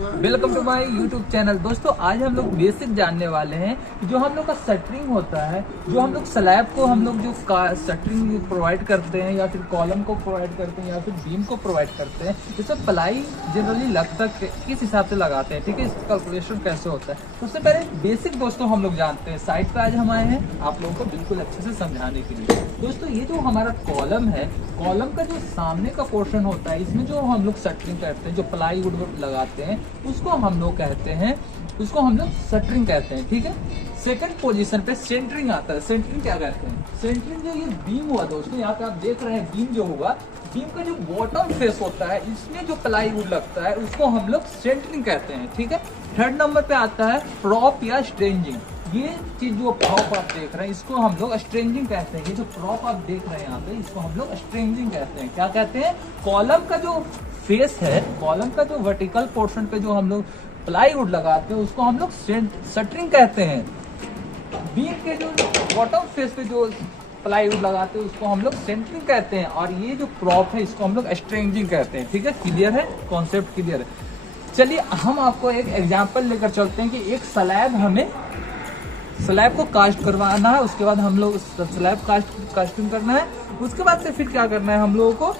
Welcome to my YouTube channel. दोस्तों आज हम लोग बेसिक जानने वाले हैं जो हम लोग का शटरिंग होता है, जो हम लोग स्लैब को हम लोग जो शटरिंग प्रोवाइड करते हैं या फिर कॉलम को प्रोवाइड करते हैं या फिर बीम को प्रोवाइड करते हैं, इसमें प्लाई जनरली लगता किस हिसाब से लगाते हैं, ठीक है, इसका कैलकुलेशन कैसे होता है। सबसे पहले बेसिक दोस्तों हम लोग जानते हैं। साइड पे आज हम आए हैं आप लोगों को बिल्कुल अच्छे से समझाने के लिए। दोस्तों ये जो हमारा कॉलम है, कॉलम का जो सामने का पोर्शन होता है, इसमें जो हम लोग शटरिंग करते हैं, जो प्लाई वुड लगाते हैं, उसको हम लोग कहते हैं, उसको हम लोग शटरिंग कहते हैं, ठीक है। सेकंड पोजीशन पे सेंटरिंग आता है। सेंटरिंग क्या कहते हैं? सेंटरिंग जो ये बीम हुआ दोस्तों, यहाँ पे आप देख रहे हैं बीम जो हुआ, बीम का जो बॉटम फेस होता है, इसमें जो प्लाईवुड लगता है उसको हम लोग सेंटरिंग कहते हैं, ठीक है। थर्ड नंबर पे आता है प्रॉप या स्ट्रेंजिंग। ये चीज जो प्रॉप आप देख रहे हैं इसको हम लोग स्ट्रेंजिंग कहते हैं। ये जो प्रॉप आप देख रहे हैं यहाँ पे, इसको हम लोग स्ट्रेंजिंग कहते हैं। क्या कहते हैं? कॉलम का जो फेस है, कॉलम का जो वर्टिकल पोर्शन पे जो हम लोग प्लाईवुड लगाते हैं उसको हम लोग शटरिंग कहते हैं। बीम के जो बॉटम फेस पे जो प्लाईवुड लगाते हैं उसको हम लोग सेंटरिंग कहते हैं, और ये जो प्रॉप है इसको हम लोग स्ट्रेंजिंग कहते हैं, ठीक है। क्लियर है? कॉन्सेप्ट क्लियर है? चलिए हम आपको एक एग्जांपल लेकर चलते हैं कि एक स्लैब को कास्ट करवाना है, उसके बाद हम लोग स्लैब कास्टिंग करना है, उसके बाद से फिर क्या करना है, हम लोगों को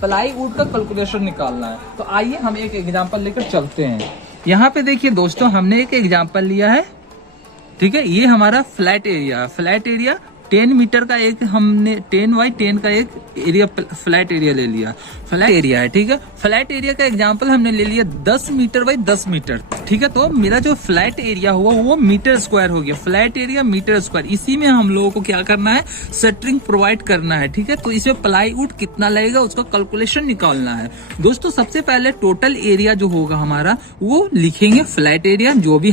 प्लाईवुड का कैलकुलेशन निकालना है। तो आइए हम एक एग्जांपल लेकर चलते हैं। यहाँ पे देखिए दोस्तों, हमने एक एग्जांपल लिया है, ठीक है। ये हमारा फ्लैट एरिया 10 मीटर का एक हमने 10 बाई 10 का एक एरिया फ्लैट एरिया ले लिया। फ्लैट एरिया है, ठीक है। फ्लैट एरिया का एग्जांपल हमने ले लिया 10 मीटर बाई 10 मीटर, ठीक है। तो मेरा जो फ्लैट एरिया हुआ वो मीटर स्क्वायर हो गया। फ्लैट एरिया मीटर स्क्वायर, इसी में हम लोगों को क्या करना है, शटरिंग प्रोवाइड करना है, ठीक है। तो इसमें प्लाईवुड कितना लगेगा उसका कैलकुलेशन निकालना है। दोस्तों सबसे पहले टोटल एरिया जो होगा हमारा वो लिखेंगे, फ्लैट एरिया जो भी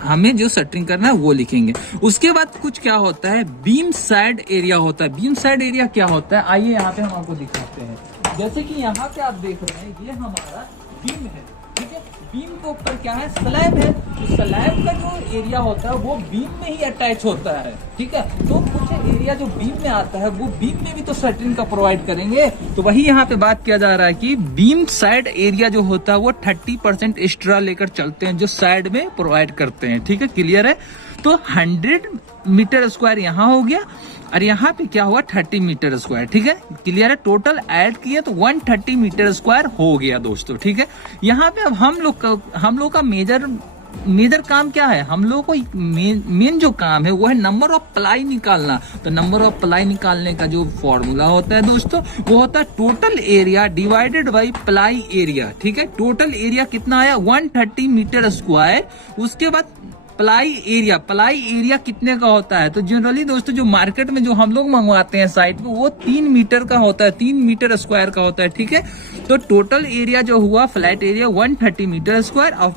हमें जो शटरिंग करना है वो लिखेंगे। उसके बाद कुछ क्या होता है, बीम साइड एरिया होता है। बीम साइड एरिया क्या होता है, आइए यहाँ पे हम आपको दिखाते हैं। जैसे कि यहाँ पे आप देख रहे हैं, ये हमारा बीम है, ठीक है। बीम के ऊपर क्या है, स्लैब है। तो स्लैब का जो एरिया होता है वो बीम में ही अटैच होता है, ठीक है। तो कुछ एरिया जो बीम में आता है वो बीम में भी तो शटरिंग का प्रोवाइड करेंगे। तो वही यहाँ पे बात किया जा रहा है कि बीम साइड एरिया जो होता है वो 30% एक्स्ट्रा लेकर चलते हैं, जो साइड में प्रोवाइड करते हैं, ठीक है। क्लियर है? तो 100 मीटर स्क्वायर यहाँ हो गया और यहाँ पे क्या हुआ, 30 मीटर स्क्वायर, ठीक है। क्लियर है? टोटल ऐड किए तो 130 मीटर स्क्वायर हो गया दोस्तों, ठीक है। यहाँ पे अब हम लोग का मेजर काम क्या है, हम लोग को मेन जो काम है वो है नंबर ऑफ प्लाई निकालना। तो नंबर ऑफ प्लाई निकालने का जो फॉर्मूला होता है दोस्तों वो होता है total area divided by ply area, ठीक है। टोटल एरिया कितना आया, 130 मीटर स्क्वायर। उसके बाद प्लाई एरिया कितने का होता है, तो जनरली दोस्तों जो मार्केट में जो हम लोग मंगवाते हैं साइट पे वो 3 मीटर का होता है, 3 मीटर स्क्वायर का होता है, ठीक है। तो टोटल एरिया जो हुआ फ्लैट एरिया 130 मीटर स्क्वायर और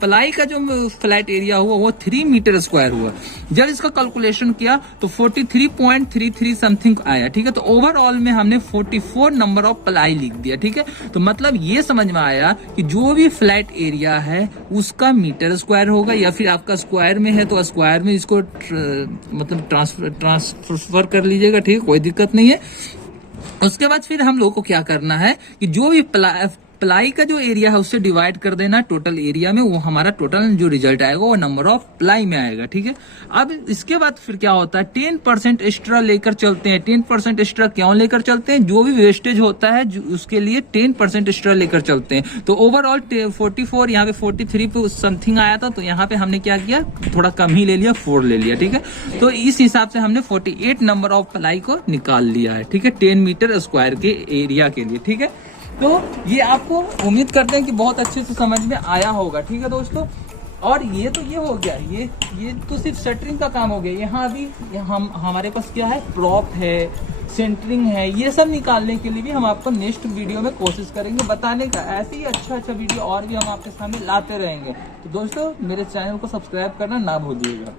प्लाई का जो फ्लैट एरिया हुआ वो 3 मीटर स्क्वायर हुआ। जब इसका कैलकुलेशन किया तो 43.33 समथिंग आया, ठीक है। तो ओवरऑल में हमने 44 नंबर ऑफ प्लाई लिख दिया, ठीक है। तो मतलब ये समझ में आया कि जो भी फ्लैट एरिया है उसका मीटर स्क्वायर होगा, या फिर आपका स्क्वायर में है तो स्क्वायर में इसको मतलब ट्रांसफर कर लीजिएगा, ठीक है, कोई दिक्कत नहीं है। उसके बाद फिर हम लोग को क्या करना है कि जो भी प्लाई का जो एरिया है उससे डिवाइड कर देना टोटल एरिया में, वो हमारा टोटल जो रिजल्ट आएगा वो नंबर ऑफ प्लाई में आएगा, ठीक है। अब इसके बाद फिर क्या होता है, 10% एक्स्ट्रा लेकर चलते हैं। 10% एक्स्ट्रा क्यों लेकर चलते हैं, जो भी वेस्टेज होता है उसके लिए 10% एक्स्ट्रा लेकर चलते हैं। तो ओवरऑल 44, यहाँ पे 43 पे समथिंग आया था, तो यहाँ पे हमने क्या किया, थोड़ा कम ही ले लिया, 4 ले लिया, ठीक है। तो इस हिसाब से हमने 48 नंबर ऑफ प्लाई को निकाल लिया है, ठीक है, 10 मीटर स्क्वायर के एरिया के लिए, ठीक है। तो ये आपको उम्मीद करते हैं कि बहुत अच्छे से समझ में आया होगा, ठीक है दोस्तों। और ये तो ये हो गया, ये तो सिर्फ शटरिंग का काम हो गया। यहाँ अभी हमारे पास क्या है, प्रॉप है, सेंटरिंग है, ये सब निकालने के लिए भी हम आपको नेक्स्ट वीडियो में कोशिश करेंगे बताने का। ऐसे ही अच्छा वीडियो और भी हम आपके सामने लाते रहेंगे। तो दोस्तों मेरे चैनल को सब्सक्राइब करना ना भूलिएगा।